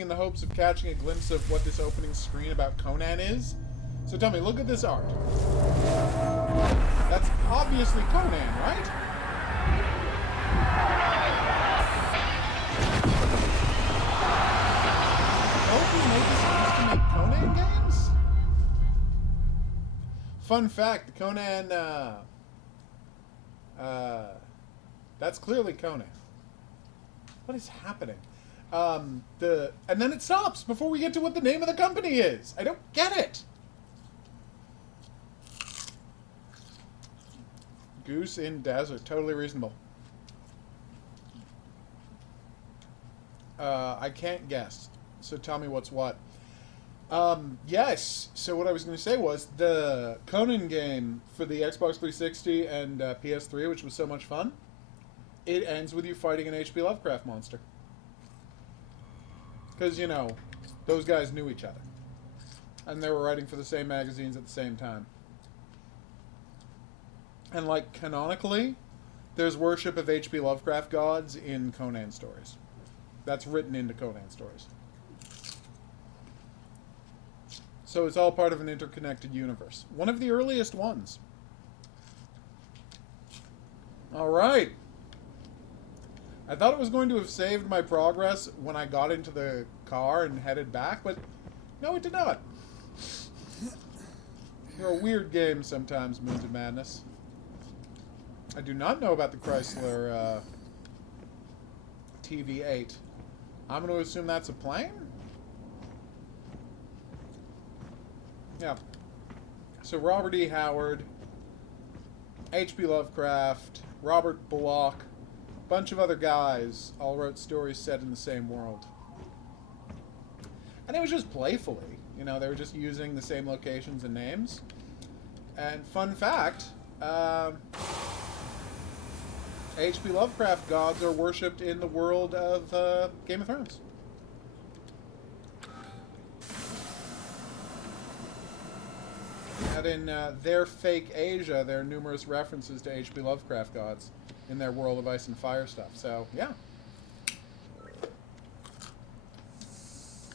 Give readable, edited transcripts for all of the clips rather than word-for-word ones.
in the hopes of catching a glimpse of what this opening screen about Conan is. So tell me, look at this art. That's obviously Conan, right? Don't make this used to make Conan games? Fun fact, the Conan, that's clearly Conan. What is happening? And then it stops before we get to what the name of the company is. I don't get it. Goose in desert, totally reasonable. I can't guess. So tell me what's what. Yes. So what I was going to say was the Conan game for the Xbox 360 and PS3, which was so much fun. It ends with you fighting an H.P. Lovecraft monster. Because, you know, those guys knew each other. And they were writing for the same magazines at the same time. And, like, canonically, there's worship of H.P. Lovecraft gods in Conan stories. That's written into Conan stories. So it's all part of an interconnected universe. One of the earliest ones. Alright. I thought it was going to have saved my progress when I got into the car and headed back, but no, it did not. You're a weird game sometimes, Moons of Madness. I do not know about the Chrysler TV8. I'm going to assume that's a plane? Yeah. So Robert E. Howard, H.P. Lovecraft, Robert Bullock, a bunch of other guys all wrote stories set in the same world. And it was just playfully. You know, they were just using the same locations and names. And fun fact, H.P. Lovecraft gods are worshipped in the world of Game of Thrones. And in their fake Asia, there are numerous references to H.P. Lovecraft gods in their World of Ice and Fire stuff. So, yeah.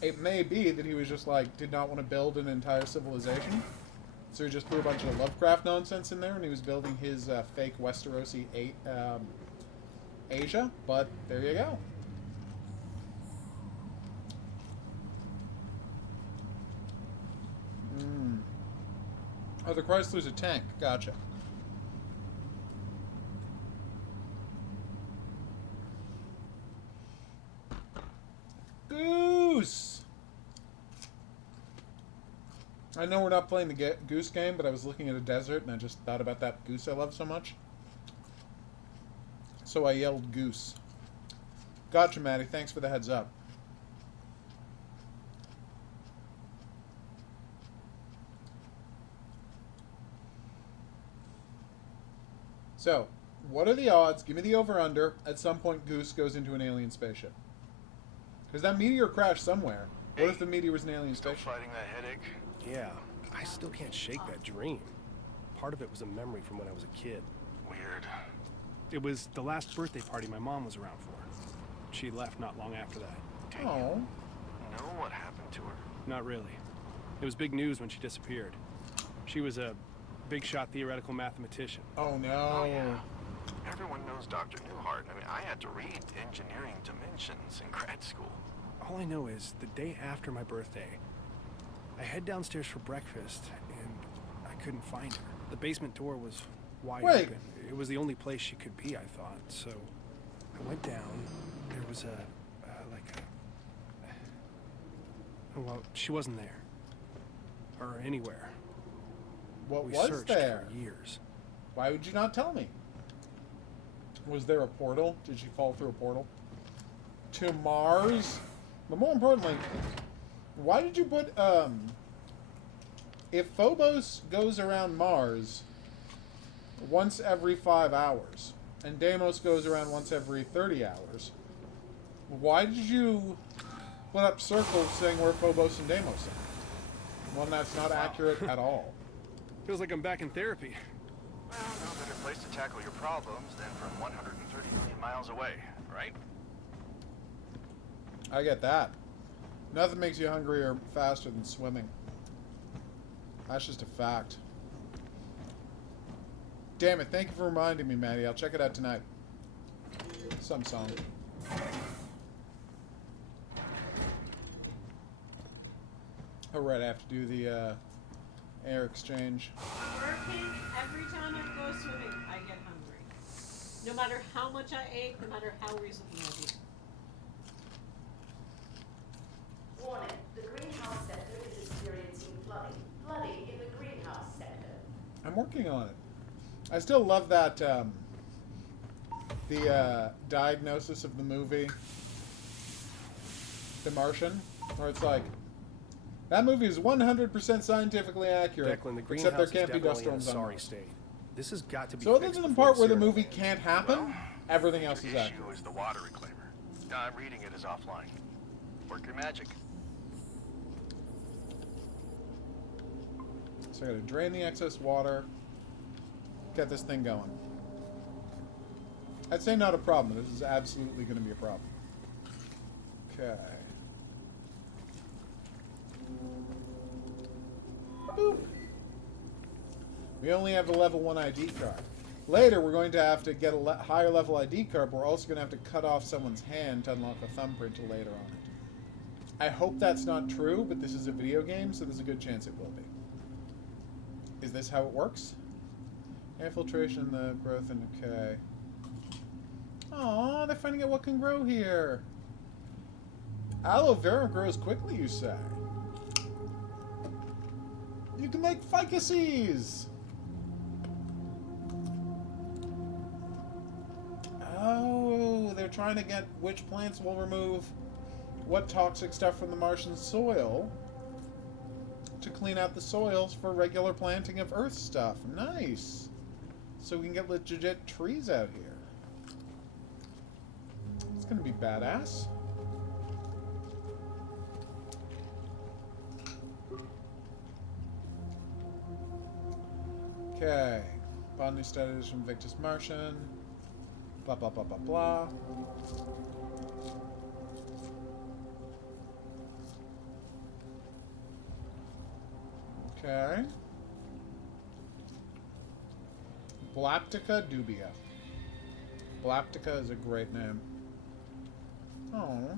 It may be that he was just like, did not want to build an entire civilization. So he just threw a bunch of Lovecraft nonsense in there, and he was building his fake Westerosi Asia. But there you go. Oh, the Chrysler's a tank. Gotcha. Goose! I know we're not playing the goose game, but I was looking at a desert, and I just thought about that goose I love so much. So I yelled goose. Gotcha, Maddie. Thanks for the heads up. So, what are the odds, give me the over-under, at some point Goose goes into an alien spaceship? Because that meteor crashed somewhere. What if the meteor was an alien spaceship? Still fighting that headache? Yeah, I still can't shake that dream. Part of it was a memory from when I was a kid. Weird. It was the last birthday party my mom was around for. She left not long after that. Dang Oh. You know what happened to her? Not really. It was big news when she disappeared. She was a big-shot theoretical mathematician. Oh, no. Oh, yeah. Everyone knows Dr. Newhart. I mean, I had to read Engineering Dimensions in grad school. All I know is the day after my birthday, I head downstairs for breakfast, and I couldn't find her. The basement door was wide open. It was the only place she could be, I thought. So I went down. There was well, she wasn't there. Or anywhere. What We was searched there? for years. Why would you not tell me? Was there a portal? Did she fall through a portal? To Mars? But more importantly, why did you put, if Phobos goes around Mars once every 5 hours, and Deimos goes around once every 30 hours, why did you put up circles saying where Phobos and Deimos are? One that's not accurate at all. Feels like I'm back in therapy. Well, no better place to tackle your problems than from 130 million miles away, right? I get that. Nothing makes you hungrier faster than swimming. That's just a fact. Damn it, thank you for reminding me, Maddie. I'll check it out tonight. Some song. Alright, I have to do the air exchange. Hurricane, every time I go swimming, I get hungry. No matter how much I ate, no matter how recently I ate. Warning, the greenhouse sector is experiencing flooding. Flooding in the greenhouse sector. I'm working on it. I still love that, the diagnosis of the movie, The Martian, where it's like, that movie is 100% scientifically accurate, Declan, the except greenhouse there is can't be dust definitely in a storms on sorry Mars. state. This has got to be So other fixed than the before part where the zero movie day. can't happen, Well, everything else the is issue accurate. is the water reclaimer. I'm reading it as offline. Work your magic. So I gotta drain the excess water, get this thing going. I'd say not a problem. This is absolutely going to be a problem. Okay. Boop. We only have a level 1 ID card. Later, we're going to have to get a higher level ID card, but we're also going to have to cut off someone's hand to unlock a thumbprint later on it. I hope that's not true, but this is a video game, so there's a good chance it will be. Is this how it works? Air filtration, the growth, and okay. Aw, they're finding out what can grow here. Aloe vera grows quickly, you say? You can make ficuses! Oh, they're trying to get which plants will remove what toxic stuff from the Martian soil to clean out the soils for regular planting of Earth stuff. Nice! So we can get legit trees out here. It's gonna be badass. Okay. Bond new status from Victus Martian. Blah blah blah blah blah. Okay. Blaptica dubia. Blaptica is a great name. Oh.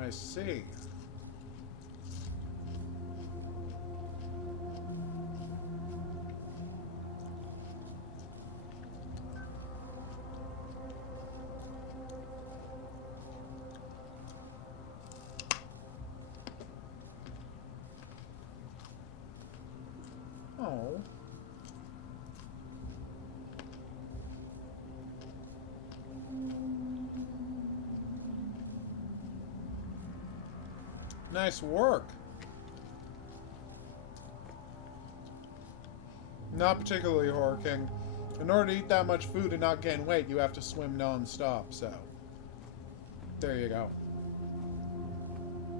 I see. Oh. Nice work. Not particularly, Horror King. In order to eat that much food and not gain weight, you have to swim non-stop, so... There you go.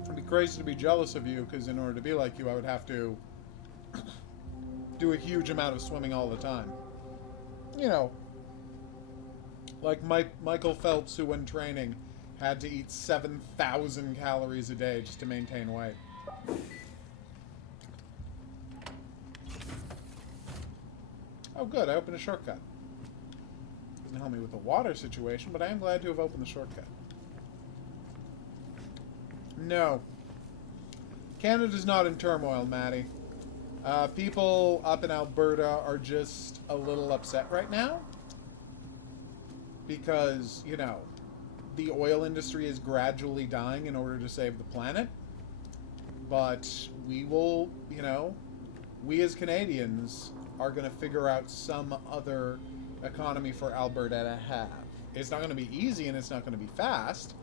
It'd be crazy to be jealous of you, because in order to be like you, I would have to do a huge amount of swimming all the time. You know, like Michael Phelps, who when training had to eat 7,000 calories a day just to maintain weight. Oh good, I opened a shortcut. Doesn't help me with the water situation, but I am glad to have opened the shortcut. No. Canada's not in turmoil, Maddie. People up in Alberta are just a little upset right now. Because, you know, the oil industry is gradually dying in order to save the planet. But we will, you know, we as Canadians are going to figure out some other economy for Alberta to have. It's not going to be easy and it's not going to be fast.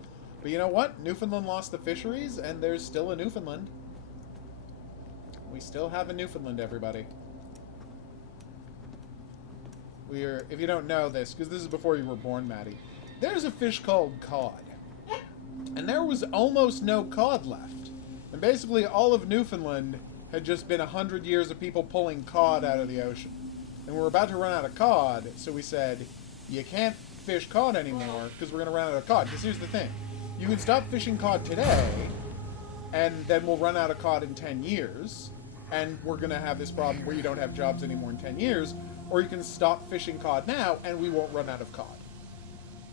But you know what? Newfoundland lost the fisheries and there's still a Newfoundland. We still have a Newfoundland, everybody. If you don't know this, because this is before you were born, Maddie, there's a fish called cod. And there was almost no cod left. And basically all of Newfoundland had just been 100 years of people pulling cod out of the ocean. And we're about to run out of cod, so we said, you can't fish cod anymore because we're going to run out of cod. Because here's the thing. You can stop fishing cod today, and then we'll run out of cod in 10 years, and we're going to have this problem where you don't have jobs anymore in 10 years, or you can stop fishing cod now, and we won't run out of cod.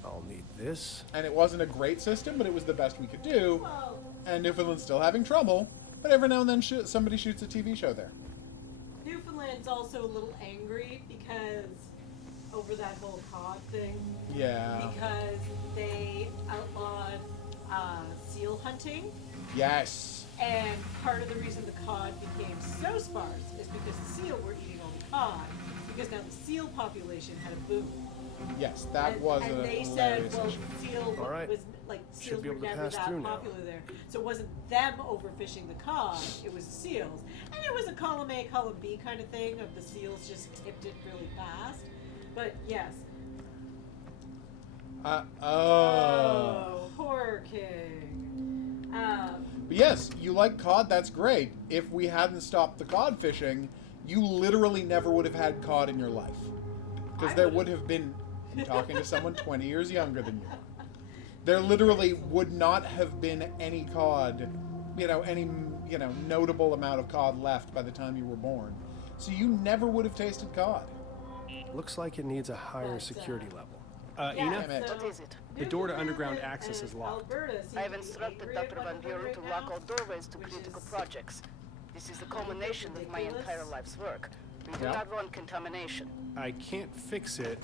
I'll need this. And it wasn't a great system, but it was the best we could do, Well, and Newfoundland's still having trouble, but every now and then somebody shoots a TV show there. Newfoundland's also a little angry because over that whole cod thing. Yeah. Because they outlawed seal hunting, Yes. and part of the reason the cod became so sparse is because the seal were eating all the cod, because now the seal population had a boom. Yes, that was and a they said, hilarious well, issue. seal All right. was like Should seals be were able to never pass that through now. popular there, so it wasn't them overfishing the cod; it was the seals, and it was a column A, column B kind of thing of the seals just tipped it really fast. But yes. Horror King. But yes, you like cod, that's great. If we hadn't stopped the cod fishing, you literally never would have had cod in your life. Because I there would've. would have been, I'm talking to someone 20 years younger than you. There literally would not have been any cod, any notable amount of cod left by the time you were born. So you never would have tasted cod. Looks like it needs a higher But, security level. yeah, Ina? Damn it. so What is it? The door to Newfoundland underground and access is locked. Alberta seem I have to be instructed angry at Dr. what Van we're doing Buren to right lock now, all doorways to which critical is projects. This is the culmination of my ridiculous. entire life's work. We do Yeah. not want contamination. I can't fix it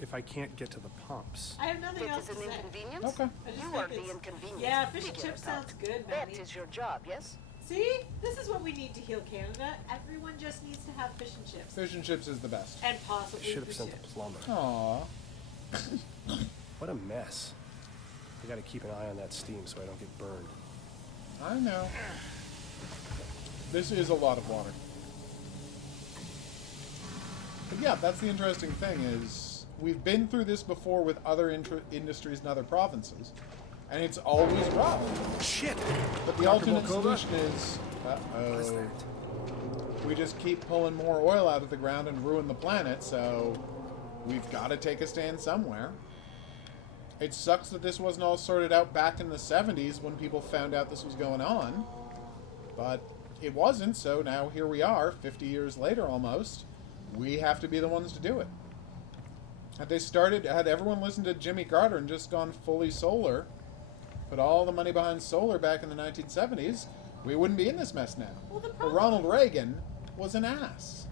if I can't get to the pumps. I have nothing It else is to an say. inconvenience. Okay. I just You think are the it's- inconvenience. Yeah, fish and Figure chips it out. sounds good, That Maddie. is your job, yes? See, this is what we need to heal Canada. Everyone just needs to have fish and chips, Fish and chips is the best. and possibly Should have fish sent a chips. plumber. Aww. What a mess. I gotta keep an eye on that steam so I don't get burned. I know. This is a lot of water. But yeah, that's the interesting thing is we've been through this before with other industries in other provinces, and it's always rough. Shit! But the Dr. alternate Volkova? solution is, What's uh-oh, that? we just keep pulling more oil out of the ground and ruin the planet, so we've got to take a stand somewhere. It sucks that this wasn't all sorted out back in the 70s when people found out this was going on, but it wasn't, so now here we are, 50 years later almost. We have to be the ones to do it. Had everyone listened to Jimmy Carter and just gone fully solar, put all the money behind solar back in the 1970s, we wouldn't be in this mess now. Well, the But problem, Ronald Reagan was an ass,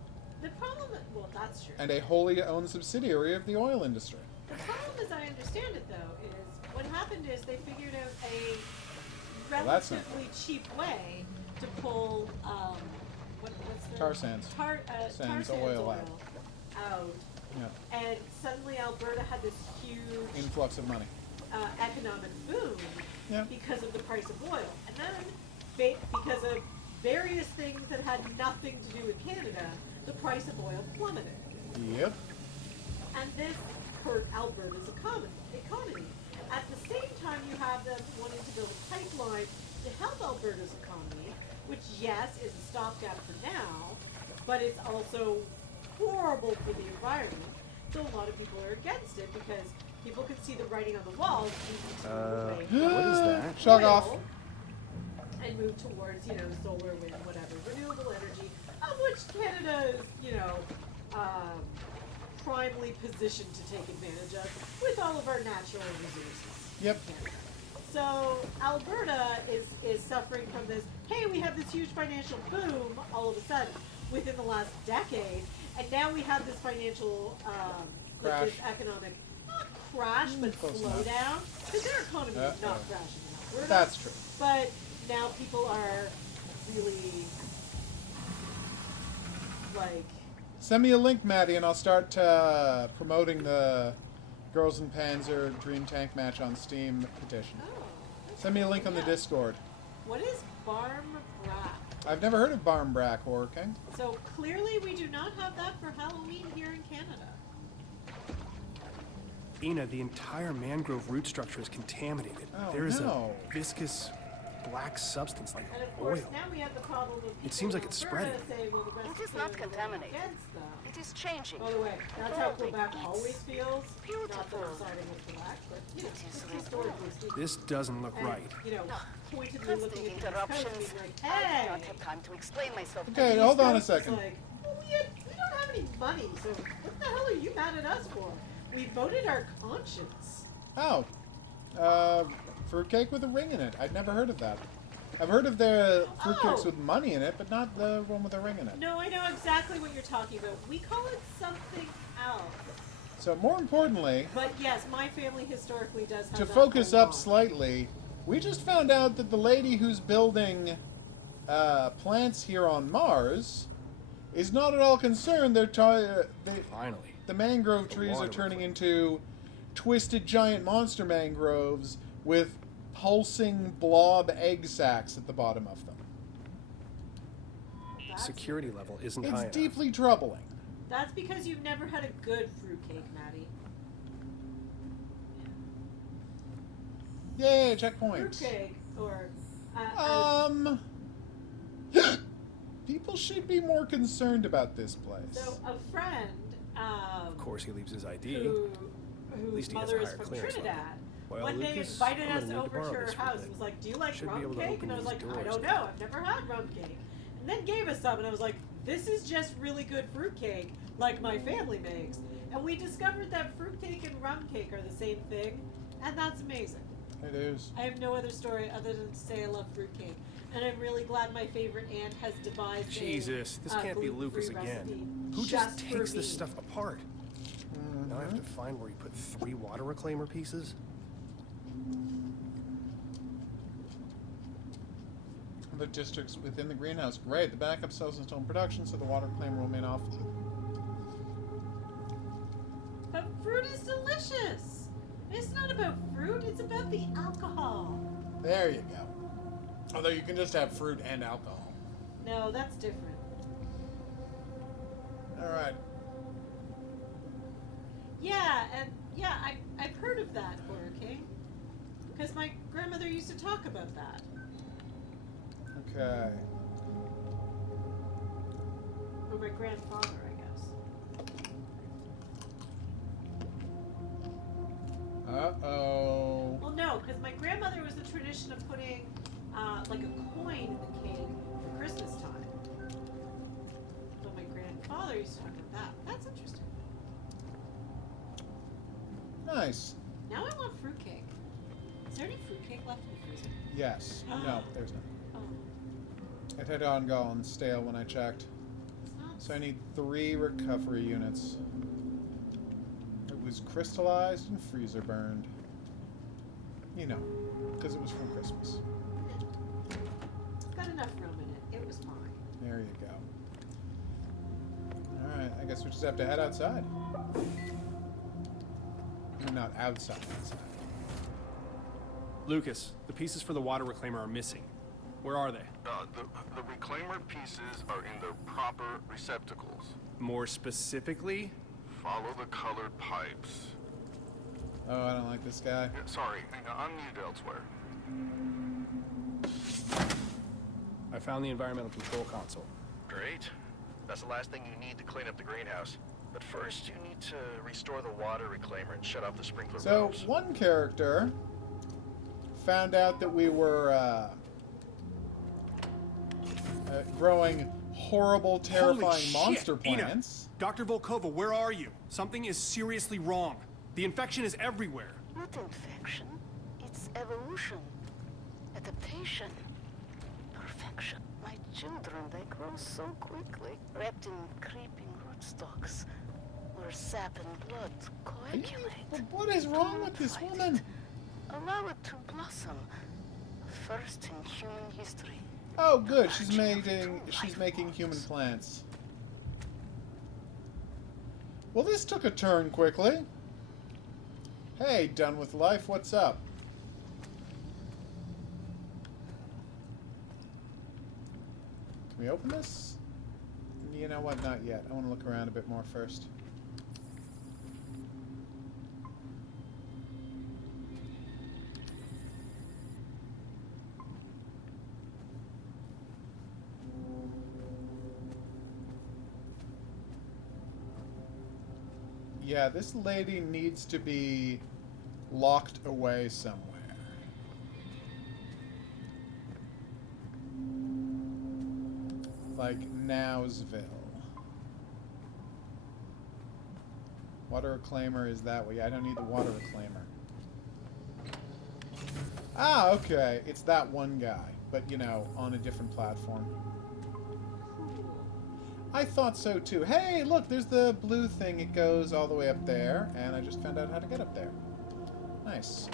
well, that's true. and a wholly owned subsidiary of the oil industry. The problem, as I understand it, though, is what happened is they figured out a Well, that's not relatively cheap way to pull what's the Tar sands. tar Sands sands oil out, Yeah. and suddenly Alberta had this huge Influx of money. economic boom Yeah. because of the price of oil, and then because of various things that had nothing to do with Canada, the price of oil plummeted. Yep. And this hurt Alberta's economy. At the same time, you have them wanting to build a pipeline to help Alberta's economy, which, yes, is a stopgap for now, but it's also horrible for the environment. So a lot of people are against it because people can see the writing on the wall. What is that? Shut off. And move towards, solar, wind, whatever, renewable energy, of which Canada is, primely positioned to take advantage of with all of our natural resources. Yep. So Alberta is suffering from this, hey, we have this huge financial boom all of a sudden within the last decade, and now we have this financial, this economic, not crash, but Close enough. slowdown, because their economy is not Uh-oh. crashing in Alberta. That's true. But now people are really, like, Send me a link, Maddie, and I'll start promoting the Girls in Panzer Dream Tank match on Steam petition. oh. Send me a link on the Yeah. Discord. What is Barm Brack? I've never heard of Barmbrack, Horror King. So clearly we do not have that for Halloween here in Canada. Ina, the entire mangrove root structure is contaminated. Oh, There is no. a viscous black substance like And of course, oil. now we have the problem of people It seems like in it's Alberta spreading. saying, well, the best It is thing not to go contaminated. against them. It is changing. By the way, that's how Evolving. Quebec It's always feels. Not that beautiful. I'm siding with Quebec, but you know, It is just reborn. historically speaking. This doesn't look And, right. you know, pointedly Constant looking at these codes interruptions. and being like, I do hey. not have time to explain myself. Okay, These hold on a codes is second. Like, well, we don't have any money, so what the hell are you mad at us for? We voted our conscience. Oh. Fruitcake with a ring in it. I'd never heard of that. I've heard of the fruitcakes Oh. with money in it, but not the one with a ring in it. No, I know exactly what you're talking about. We call it something else. So more importantly, But yes, my family historically does have to that focus going up on. slightly, we just found out that the lady who's building plants here on Mars is not at all concerned. Finally. The mangrove The trees are water turning reclaim. into twisted giant monster mangroves with pulsing blob egg sacs at the bottom of them. That's, Security level isn't high It's enough. deeply troubling. that's because you've never had a good fruitcake, Maddie. Yay, checkpoint. Fruitcake, or as- People should be more concerned about this place. so a friend, Of course, he leaves his ID. whose least he has mother a is higher from clearance Trinidad. level. Well, One day Lucas, invited I'm us gonna need to over borrow to her this house fruitcake. and was like, do you like Should be rum able to cake? open And I was these like, I doors don't now. know, I've never had rum cake. And then gave us some and I was like, this is just really good fruitcake, like my family makes. And we discovered that fruitcake and rum cake are the same thing, and that's amazing. It is. I have no other story other than to say I love fruitcake. And I'm really glad my favorite aunt has devised Jesus, this a can't be gluten-free Lucas again. recipe Who just for takes this me. stuff apart? Now I have to find where he put 3 water reclaimer pieces. The districts within the greenhouse. Great. The backup cells in its own production, so the water claim will remain off. But fruit is delicious. It's not about fruit, it's about the alcohol. There you go. Although you can just have fruit and alcohol. No, that's different. Alright. Yeah, and yeah, I've heard of that, Horror King. Because my grandmother used to talk about that. Okay. Or my grandfather, I guess. Uh-oh. Well, no, because my grandmother was the tradition of putting like a coin in the cake for Christmas time. But my grandfather used to talk about that. That's interesting. Nice. Now I want fruitcake. Is there any fruitcake left in the freezer? Yes. No, there's not. Oh, It had gone stale when I checked. it's not. So I need 3 recovery units. It was crystallized and freezer burned. You know, because it was from Christmas. It's got enough room in it. It was fine. There you go. Alright, I guess we just have to head outside. I mean, not outside. Lucas, the pieces for the water reclaimer are missing. Where are they? The reclaimer pieces are in their proper receptacles. More specifically, Follow the colored pipes. Oh, I don't like this guy. Yeah, sorry, I'm muted elsewhere. I found the environmental control console. Great. That's the last thing you need to clean up the greenhouse. But first, you need to restore the water reclaimer and shut off the sprinkler So, valves. one character found out that we were growing horrible, terrifying Holy shit, monster Ina. plants. Dr. Volkova, where are you? Something is seriously wrong. The infection is everywhere. Not infection. It's evolution. Adaptation. Perfection. My children, they grow so quickly. Wrapped in creeping rootstocks. Where sap and blood Are you- coagulate. What is wrong with this Don't fight woman? it. Allow it to blossom. First in human history. Oh, good. She's making human plants. Well, this took a turn quickly. Hey, done with life. What's up? Can we open this? You know what? Not yet. I want to look around a bit more first. Yeah, this lady needs to be locked away somewhere. Like Nowsville. Water reclaimer is that way. I don't need the water reclaimer. Ah, okay. It's that one guy, but you know, on a different platform. I thought so too. Hey, look, there's the blue thing. It goes all the way up there, and I just found out how to get up there. Nice.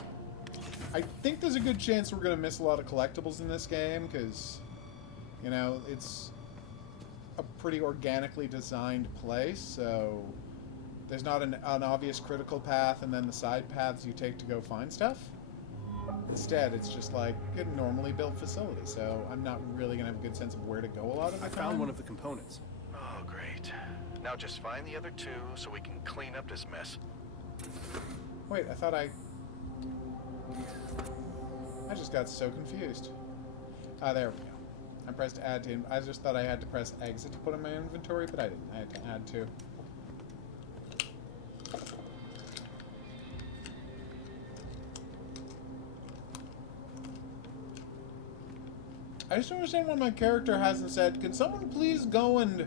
I think there's a good chance we're going to miss a lot of collectibles in this game, because, you know, it's a pretty organically designed place, so there's not an obvious critical path and then the side paths you take to go find stuff. Instead, it's just like a normally built facility, so I'm not really going to have a good sense of where to go a lot of the time. I found one of the components. Oh, great. Now just find the other two so we can clean up this mess. Wait, I thought I just got so confused. Ah, there we go. I pressed add to... I just thought I had to press exit to put in my inventory, but I didn't. I had to add to. I just don't understand why my character hasn't said, could someone please go and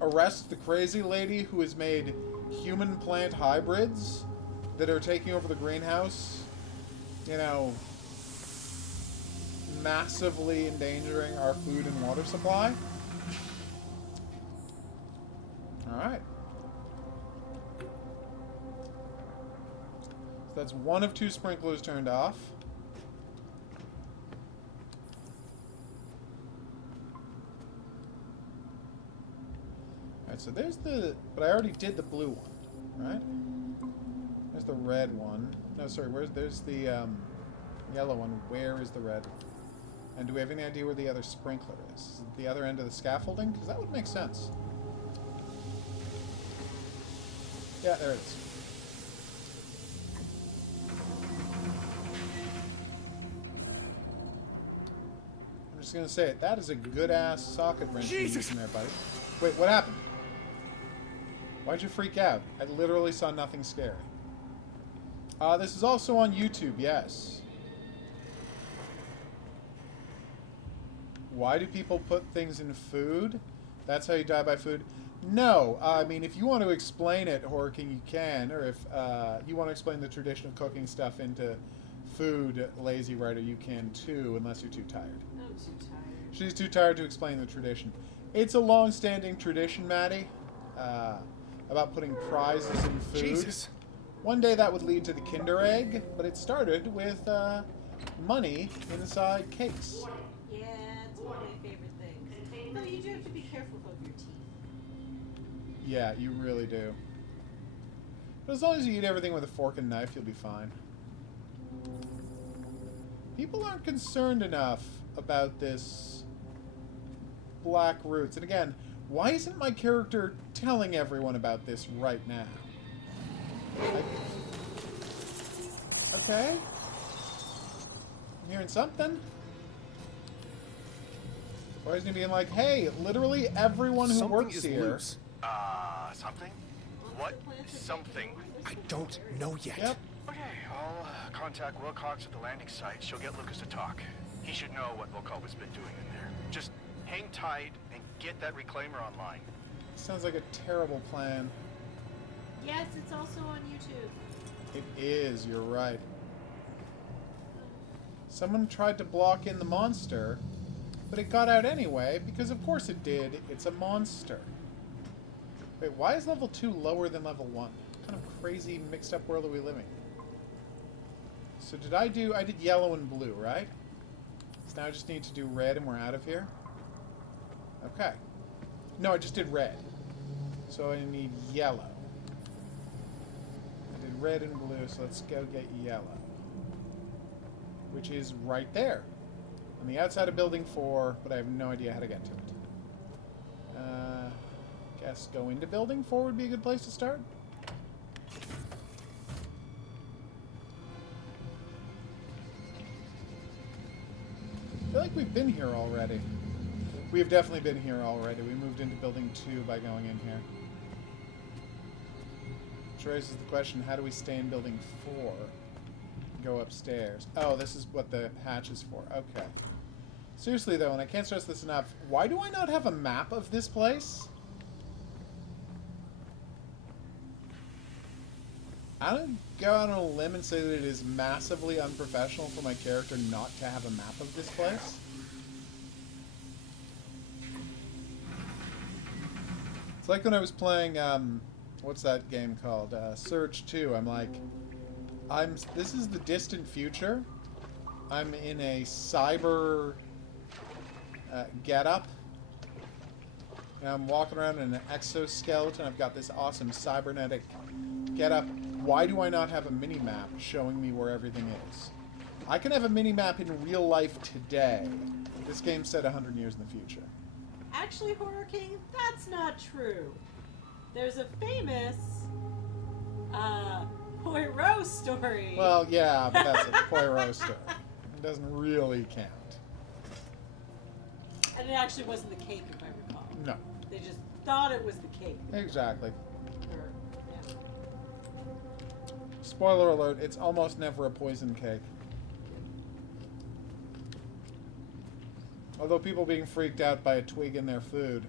arrest the crazy lady who has made human-plant hybrids that are taking over the greenhouse? You know, massively endangering our food and water supply. Alright. So that's one of two sprinklers turned off. Alright, so there's the... But I already did the blue one, right? There's the red one. No, sorry, there's the yellow one. Where is the red one? And do we have any idea where the other sprinkler is? Is it the other end of the scaffolding? Because that would make sense. Yeah, there it is. I'm just going to say it. That is a good-ass socket wrench you're using there, buddy. Wait, what happened? Why'd you freak out? I literally saw nothing scary. This is also on YouTube, yes. Why do people put things in food? That's how you die by food? No. I mean, if you want to explain it, Horking, you can. Or if you want to explain the tradition of cooking stuff into food, Lazy Writer, you can too, unless you're too tired. I'm too tired. She's too tired to explain the tradition. It's a long-standing tradition, Maddie, about putting prizes in food. Jesus. One day that would lead to the Kinder Egg, but it started with money inside cakes. Yeah, it's one of my favorite things. No, you do have to be careful of your teeth. Yeah, you really do. But as long as you eat everything with a fork and knife, you'll be fine. People aren't concerned enough about this black roots. And again, why isn't my character telling everyone about this right now? Okay. I'm hearing something. Or isn't he being like, hey, literally everyone who Something works is here... loose. Something? What? Something? I don't know yet. Yep. Okay, I'll contact Wilcox at the landing site. She'll get Lucas to talk. He should know what Wilcox has been doing in there. Just hang tight and get that reclaimer online. Sounds like a terrible plan. Yes, it's also on YouTube. It is, you're right. Someone tried to block in the monster, but it got out anyway, because of course it did. It's a monster. Wait, why is level 2 lower than level 1? What kind of crazy mixed up world are we living in? So I did yellow and blue, right? So now I just need to do red and we're out of here? Okay. No, I just did red. So I need yellow. I did red and blue, so let's go get yellow. Which is right there. On the outside of building 4, but I have no idea how to get to it. Guess go into building 4 would be a good place to start. I feel like we've been here already. We have definitely been here already. We moved into building 2 by going in here. Which raises the question, how do we stay in building 4? Go upstairs. Oh, this is what the hatch is for. Okay. Seriously, though, and I can't stress this enough, why do I not have a map of this place? I'm going to go out on a limb and say that it is massively unprofessional for my character not to have a map of this place. It's like when I was playing, what's that game called? Surge 2. I'm like, this is the distant future. I'm in a cyber getup. And I'm walking around in an exoskeleton. I've got this awesome cybernetic getup. Why do I not have a mini-map showing me where everything is? I can have a mini-map in real life today. This game's set 100 years in the future. Actually, Horror King, that's not true. There's a famous Poirot story. Well, yeah, but that's a Poirot story. It doesn't really count. And it actually wasn't the cake, if I recall. No. They just thought it was the cake. Exactly. Or, yeah. Spoiler alert, it's almost never a poison cake. Although people being freaked out by a twig in their food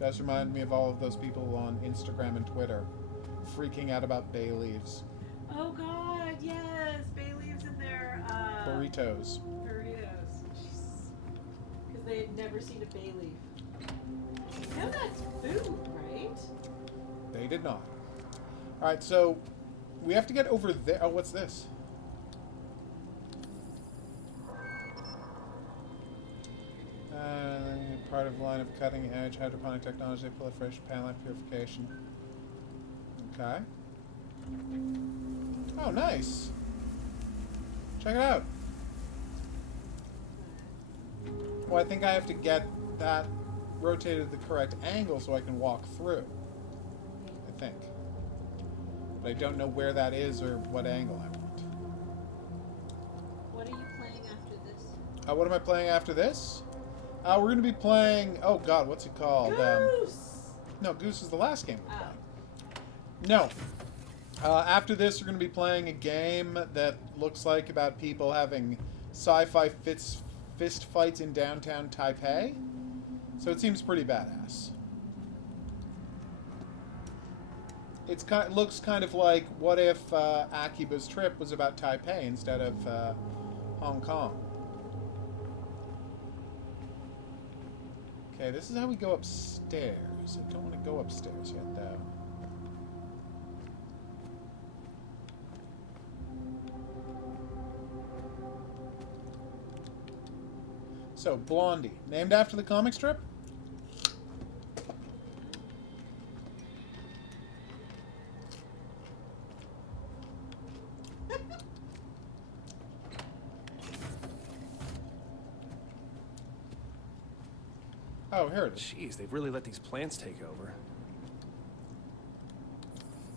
does remind me of all of those people on Instagram and Twitter freaking out about bay leaves. Oh god, yes! Bay leaves in their Burritos. Burritos. Because they had never seen a bay leaf. You know that's food, right? They did not. Alright, so we have to get over there. Oh, what's this? Part of the line of cutting-edge hydroponic technology, proliferation, panel purification. Okay. Oh, nice. Check it out. Well, I think I have to get that rotated at the correct angle so I can walk through. I think. But I don't know where that is or what angle I want. What are you playing after this? What am I playing after this? We're going to be playing... Oh, God, what's it called? Goose! No, Goose is the last game we played. Oh. No. After this, we're going to be playing a game that looks like about people having sci-fi fist fights in downtown Taipei. So it seems pretty badass. It looks kind of like, what if Akiba's trip was about Taipei instead of Hong Kong? Okay, this is how we go upstairs. I don't want to go upstairs yet, though. So, Blondie. Named after the comic strip? Oh, here it is. Jeez, they've really let these plants take over.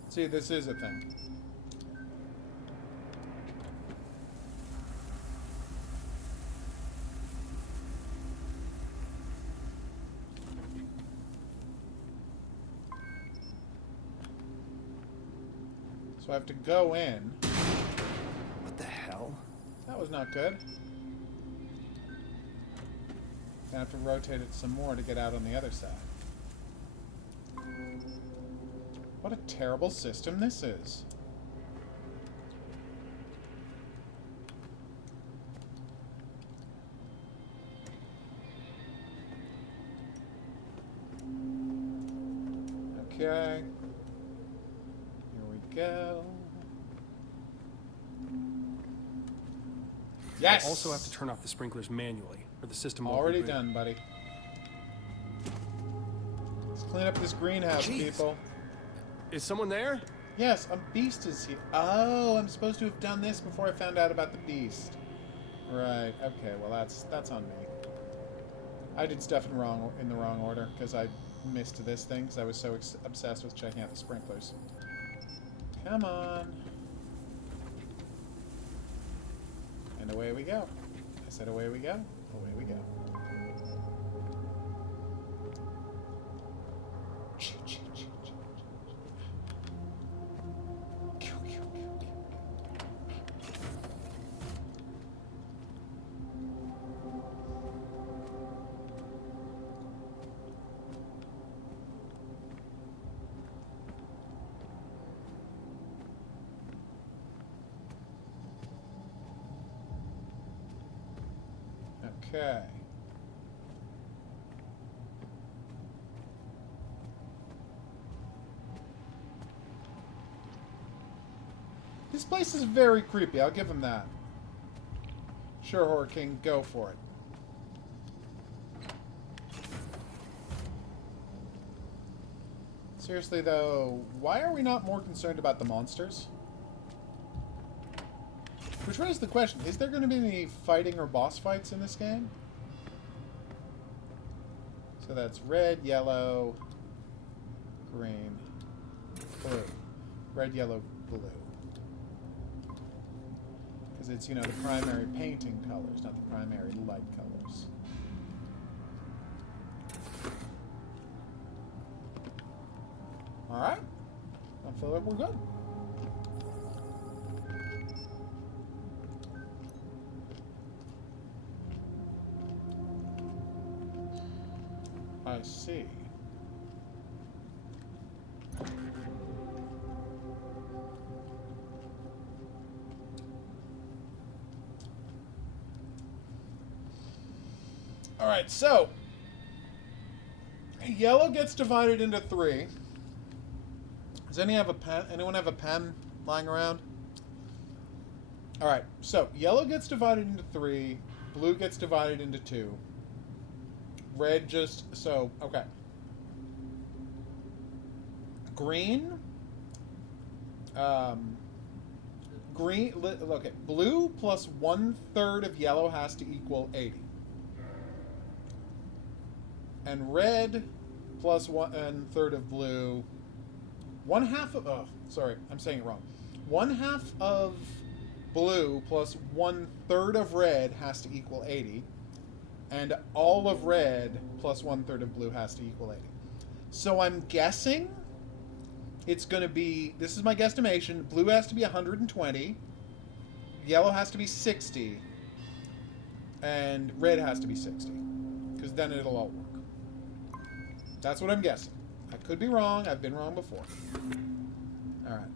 See, this is a thing. So I have to go in. What the hell? That was not good. I have to rotate it some more to get out on the other side. What a terrible system this is. Okay. Here we go. Yes! I also have to turn off the sprinklers manually, or the system won't Already reboot. done, buddy. Let's clean up this greenhouse, Jeez. people. Is someone there? Yes, a beast is here. Oh, I'm supposed to have done this before I found out about the beast. Right. Okay. Well, that's on me. I did stuff in the wrong order because I missed this thing because I was so obsessed with checking out the sprinklers. Come on. And away we go. I said away we go. Away we go. Okay. This place is very creepy. I'll give him that. Sure, Horror King, go for it. Seriously, though, why are we not more concerned about the monsters? Which raises the question, is there going to be any fighting or boss fights in this game? So that's red, yellow, green, blue. Red, yellow, blue. Because it's, you know, the primary painting colors, not the primary light colors. Alright. I feel like we're good. I see. Alright, so yellow gets divided into 3. Does anyone have a pen lying around? Alright, so yellow gets divided into 3, blue gets divided into 2. Red just... so, okay. Green... okay, blue plus 1/3 of yellow has to equal 80. And red plus 1/3 of blue... 1/2 of... oh, sorry, I'm saying it wrong. 1/2 of blue plus 1/3 of red has to equal 80. And all of red plus 1/3 of blue has to equal 80. So I'm guessing it's going to be... this is my guesstimation. Blue has to be 120. Yellow has to be 60. And red has to be 60. Because then it'll all work. That's what I'm guessing. I could be wrong. I've been wrong before. Alright.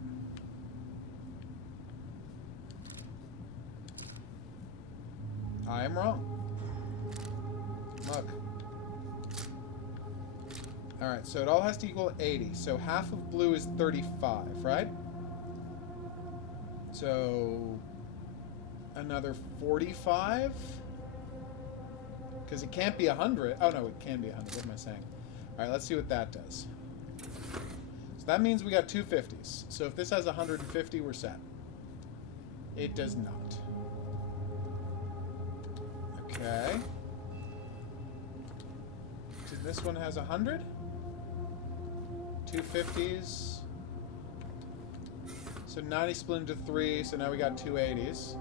I am wrong. Look. Alright, so it all has to equal 80. So half of blue is 35, right? So another 45? Because it can't be 100. Oh, no, it can be 100. What am I saying? Alright, let's see what that does. So that means we got 2 50s. So if this has 150, we're set. It does not. Okay. So this one has 100. 2 50s. So 90 split into 3, so now we got 2 80s.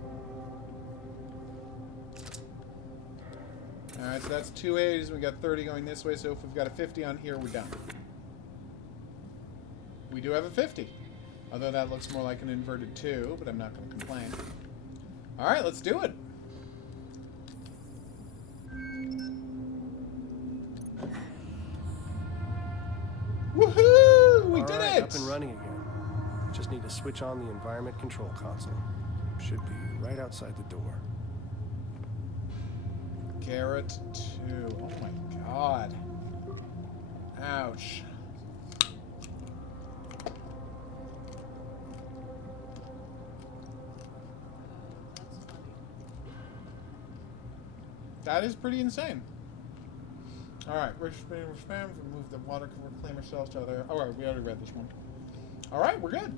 Alright, so that's 2 80s, we got 30 going this way, so if we've got a 50 on here, we're done. We do have a 50. Although that looks more like an inverted 2, but I'm not going to complain. Alright, let's do it. Woohoo! We did it! Up and running again. Just need to switch on the environment control console. Should be right outside the door. Garrett 2. Oh my god. Ouch. That is pretty insane. Alright, spam, remove the water, reclaim ourselves to other... Alright, we already read this one. Alright, we're good.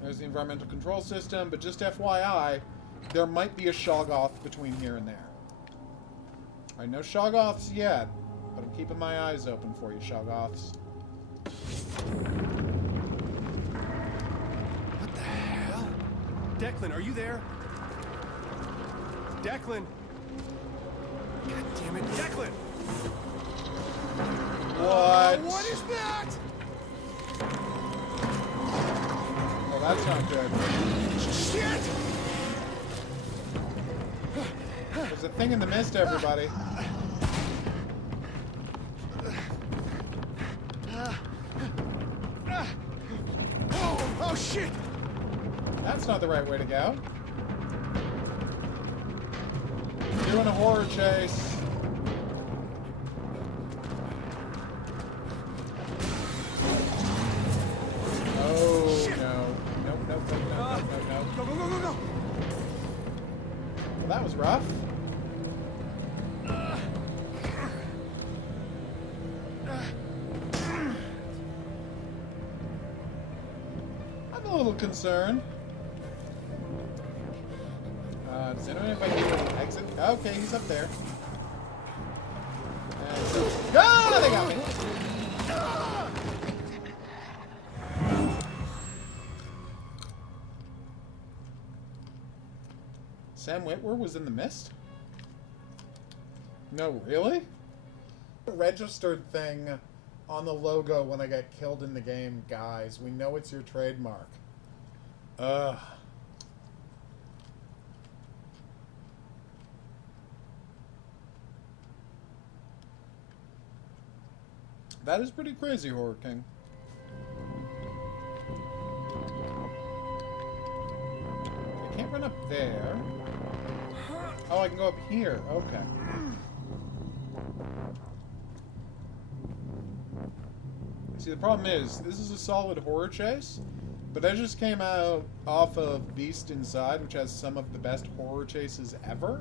There's the environmental control system, but just FYI, there might be a Shoggoth between here and there. Alright, no Shoggoths yet, but I'm keeping my eyes open for you, Shoggoths. What the hell? Declan, are you there? Declan! God damn it, Declan! What? What is that? Oh, that's not good. Shit! There's a thing in the mist, everybody. Oh shit! That's not the right way to go. doing a horror chase. Oh, no. Nope, nope, nope, nope, nope, nope. Go, go, go, go, go! Well, that was rough. I'm a little concerned. Does anyone have idea where the exit? Okay, he's up there. Ah, they got me. Sam Witwer was in the mist? No, really? Registered thing on the logo when I get killed in the game, guys. We know it's your trademark. Ugh. That is pretty crazy, Horror King. I can't run up there. Oh, I can go up here. Okay. See, the problem is, this is a solid horror chase, but I just came out off of Beast Inside, which has some of the best horror chases ever.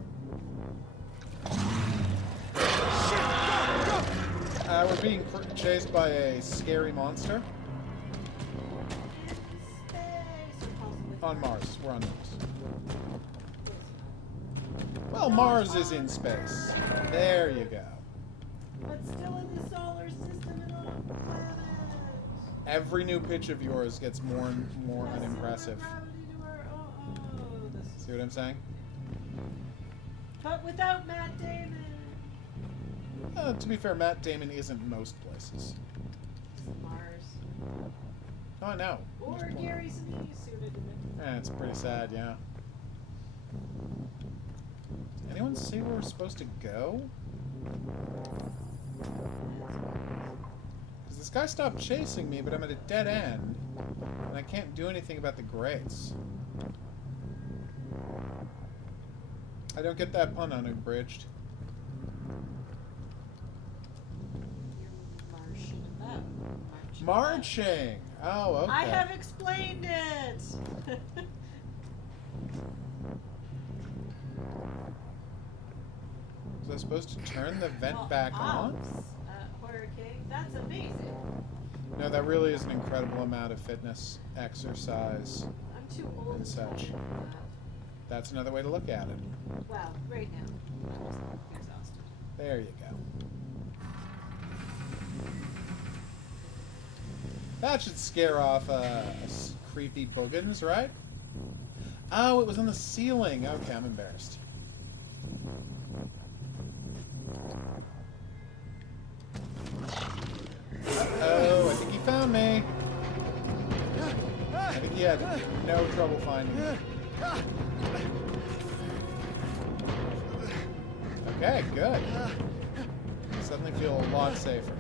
We're being chased by a scary monster. On Mars. We're on Mars. Well, Mars is in space. There you go. But still in the solar system and on a planet. Every new pitch of yours gets more and more unimpressive. See what I'm saying? But without Matt Damon. To be fair, Matt Damon isn't most places. Mars. Oh, I know. Or Gary Sinise, see what I did there? Yeah, it's pretty sad, yeah. Does anyone see where we're supposed to go? Because this guy stopped chasing me, but I'm at a dead end. And I can't do anything about the grates. I don't get that pun unabridged. Marching! Oh, okay. I have explained it! Was I supposed to turn the vent back on? Horror King, that's amazing. No, that really is an incredible amount of fitness, exercise, I'm too old and to such. do that. That's another way to look at it. Well, right now, I'm just exhausted. There you go. That should scare off creepy boogans, right? Oh, it was on the ceiling. Okay, I'm embarrassed. Uh-oh, I think he found me. I think he had no trouble finding me. Okay, good. I suddenly feel a lot safer.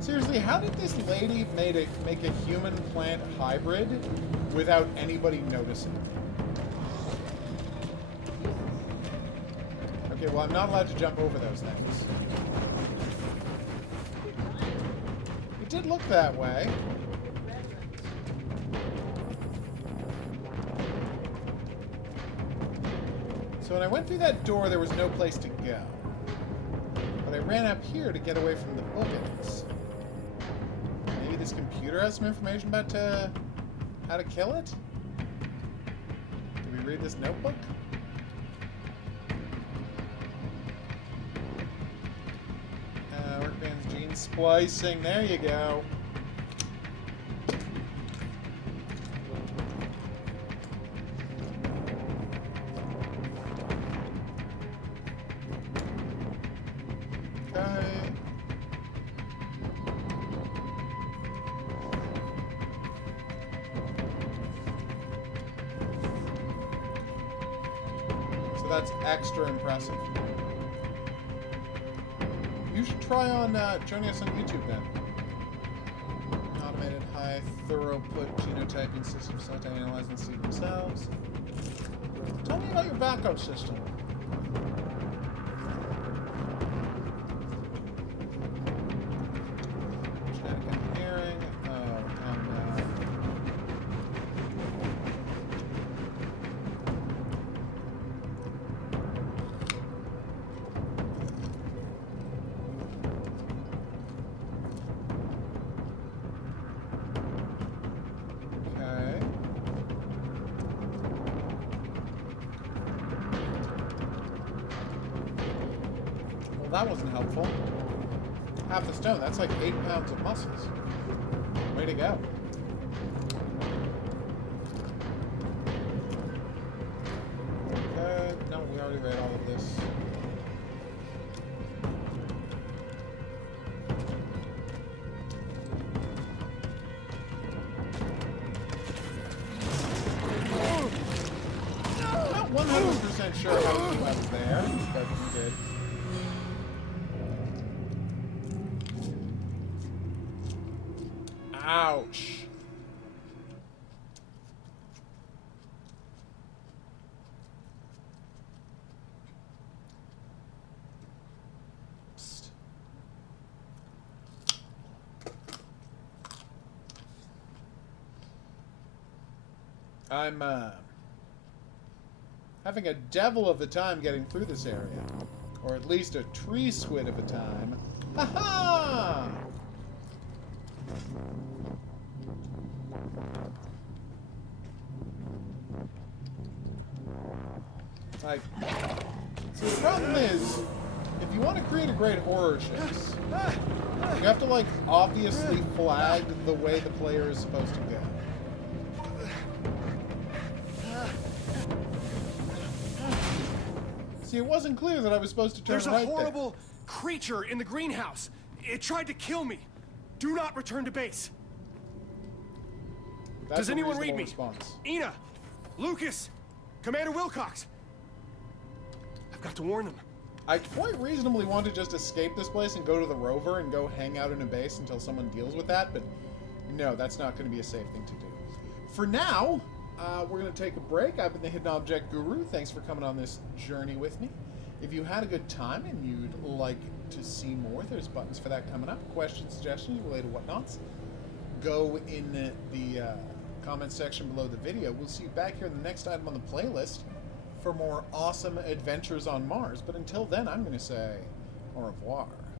Seriously, how did this lady make a human-plant hybrid without anybody noticing? Okay, well, I'm not allowed to jump over those things. It did look that way. So when I went through that door, there was no place to go. But I ran up here to get away from the boogans. Maybe this computer has some information about how to kill it? Did we read this notebook? Workman's gene splicing. There you go. Okay. So that's extra impressive. You should try on joining us on YouTube then. An automated high throughput genotyping system so to analyze and see themselves. Tell me about your backup system. Genetic engineering. Oh, and okay. Well, that wasn't helpful. Half a stone, that's like 8 pounds of muscles. Way to go. Okay, no, we already read all of this. I'm not 100% sure how to do that there, but we did. Ouch. Psst. I'm, having a devil of a time getting through this area. Or at least a tree squid of a time. Ha-ha! Like, so the problem is, if you want to create a great horror show, you have to, like, obviously flag the way the player is supposed to go. See, it wasn't clear that I was supposed to turn There's a right horrible creature in the greenhouse. It tried to kill me. Do not return to base. there. That's Does a anyone read reasonable me? response. Ina, Lucas, Commander Wilcox. I've got to warn them. I quite reasonably want to just escape this place and go to the rover and go hang out in a base until someone deals with that, but no, that's not going to be a safe thing to do. For now, we're going to take a break. I've been the Hidden Object Guru. Thanks for coming on this journey with me. If you had a good time and you'd like to see more, there's buttons for that coming up. Questions, suggestions, related whatnots. Go in the comment section below the video. We'll see you back here in the next item on the playlist for more awesome adventures on Mars. But until then, I'm going to say au revoir.